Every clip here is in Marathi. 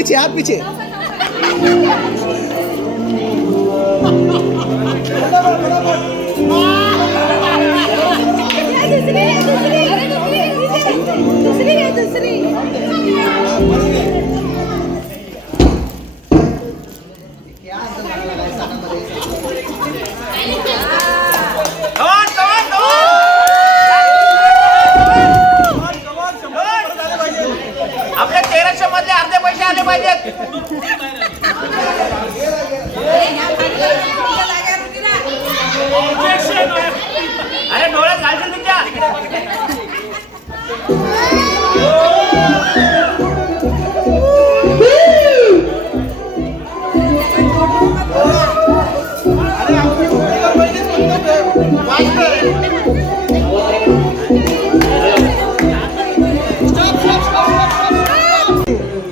पीछे हाथ पीछे। आपल्या 1300 मधले अर्धे पैसे आले पाहिजेत. अरे डोळ्यात घालशील तुमच्या.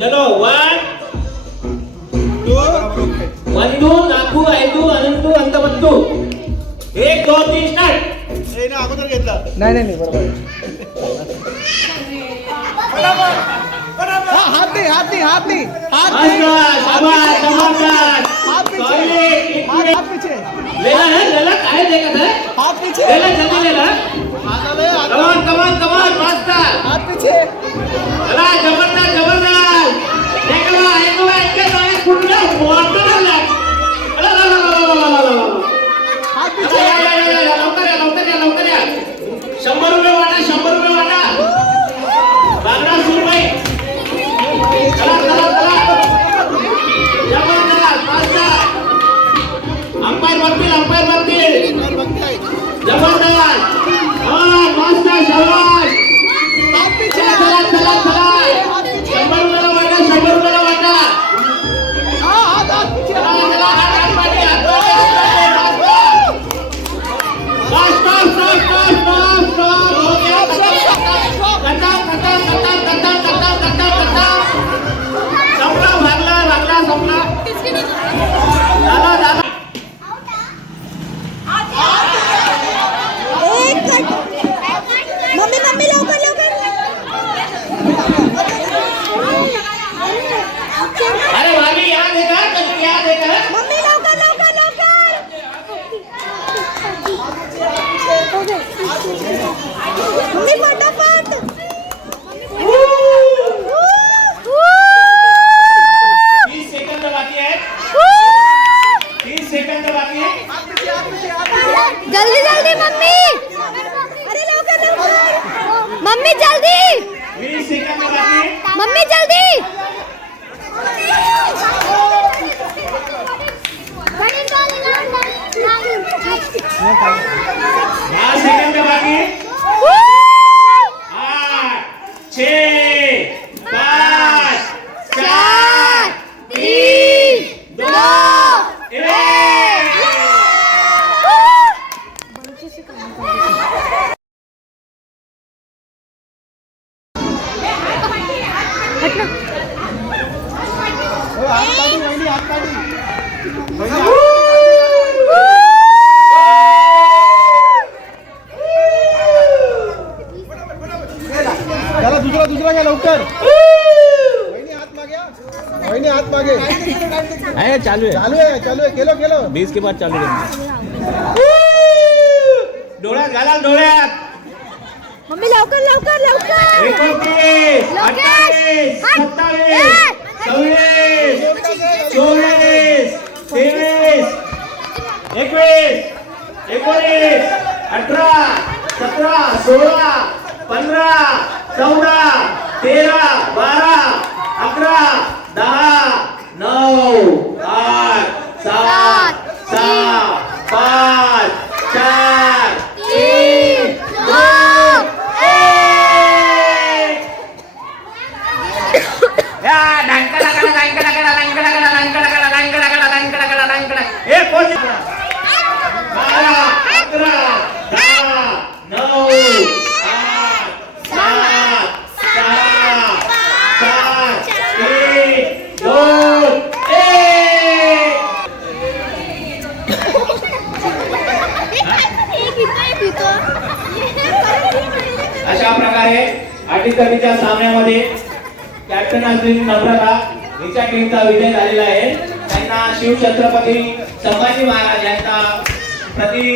चलो 1 2 नाकू ऐदू अनंतू अंतवत्तू 1 2 3 स्टार्ट. अगोदर घेतला. नाही बरोबर. हात नाही हात नाही हात नाही हात शाबाश शाबाश. हाथ पीछे लेला है लेला काय देखत है. हाथ पीछे लेला जल्दी लेला. कमान कमान कमान फास्ट. हाथ पीछे. चला जबरदस्त जबरदस्त. देखला ऐकू ऐकू काय कुठला मोठा लागला. हाथ पीछे. लवकर या 100 रुपये वाटा 100 रुपये वाटा. बांगडा सुरबाई. चला जबरदस्त फास्ट. अंपायर बघतील जबरदस्त. मस्त शाबाश. हाथ पीछे. चला 100 रुपयाला वाटा 100 रुपयाला वाटा. हाथ पीछे. मम्मी लवकर अरे भाभी याद है का मम्मी लवकर मम्मी फटाफट. 30 सेकंद बाकी आहेत. 30 सेकंद बाकी आहे. जल्दी मम्मी. अरे लवकर मम्मी जल्दी. 20 सेकंद बाकी आहे. मम्मी जल्दी. 10 सेकंद बाकी आहे. 8 6 5 4 3 2 1. दुसरा घ्या लवकर. वहिनी हाथ मागे. चालू है केलो 20 के बाद चालू है. डोळ्यात घाला डोळ्यात. मम्मी लवकर 29 28 27 26 24 23 21 19 18 17 16 15 14 13 12 11 10 9 8 7 6 5 4 3 2 अशा प्रकारे अटीतटीच्या सामन्यामध्ये कॅप्टन असलेली नम्रता हिच्या टीमचा विजय झालेला आहे. त्यांना शिवछत्रपती संभाजी महाराज यांचा प्रति